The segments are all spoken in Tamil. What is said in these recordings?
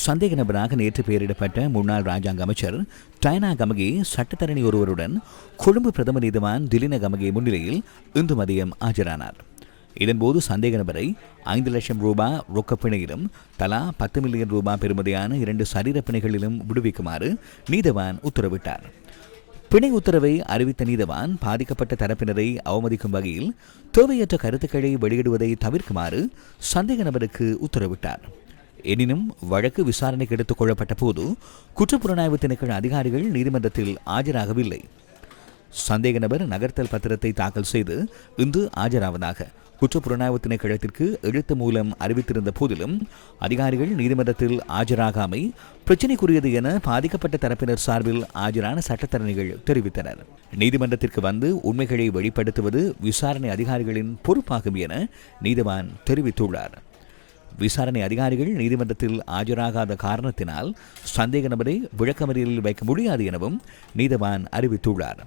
சந்தேக நபராக நேற்று பெயரிடப்பட்ட முன்னாள் ராஜாங்க அமைச்சர் டயனா கமகே சட்டத்தரணி ஒருவருடன் கொழும்பு பிரதம நீதிவான் திலின கமகே முன்னிலையில் இன்று மதியம் ஆஜரானார். இதன்போது சந்தேக நபரை 5 லட்சம் ரூபாய் ரொக்கப்பிணையிலும் தலா 10 மில்லியன் ரூபாய் பெறுமதியான 2 சரீர பிணைகளிலும் விடுவிக்குமாறு நீதிவான் உத்தரவிட்டார். பிணை உத்தரவை அறிவித்த நீதிவான் பாதிக்கப்பட்ட தரப்பினரை அவமதிக்கும் வகையில் தேவையற்ற கருத்துக்களை வெளியிடுவதை தவிர்க்குமாறு சந்தேக நபருக்கு உத்தரவிட்டார். எனினும் வழக்கு விசாரணைக்கு எடுத்துக் கொள்ளப்பட்ட போது குற்றப்புலனாய்வு திணைக்கள அதிகாரிகள் நீதிமன்றத்தில் ஆஜராகவில்லை. சந்தேக நபர் நகர்த்தல் பத்திரத்தை தாக்கல் செய்து இன்று ஆஜராவதாக குற்றப்புலனாய்வு திணைக்களத்திற்கு எழுத்து மூலம் அறிவித்திருந்த போதிலும் அதிகாரிகள் நீதிமன்றத்தில் ஆஜராகாமை பிரச்சினைக்குரியது என பாதிக்கப்பட்ட தரப்பினர் சார்பில் ஆஜரான சட்டத்தரணிகள் தெரிவித்தனர். நீதிமன்றத்திற்கு வந்து உண்மைகளை வெளிப்படுத்துவது விசாரணை அதிகாரிகளின் பொறுப்பாகும் என நீதிவான் தெரிவித்துள்ளார். விசாரணை அதிகாரிகள் நீதிமன்றத்தில் ஆஜராகாத காரணத்தினால் சந்தேக நபரை விளக்கமறியலில் வைக்க முடியாது எனவும் நீதிவான் அறிவித்துள்ளார்.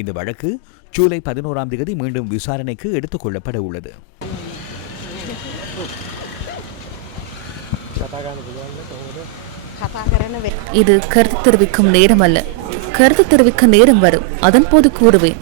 இந்த வழக்கு ஜூலை 11ஆம் தேதி மீண்டும் விசாரணைக்கு எடுத்துக் கொள்ளப்பட உள்ளது. இது கருத்து தெரிவிக்கும் நேரம் அல்ல. கருத்து தெரிவிக்க நேரம் வரும், அதன் போது கூறுவேன்.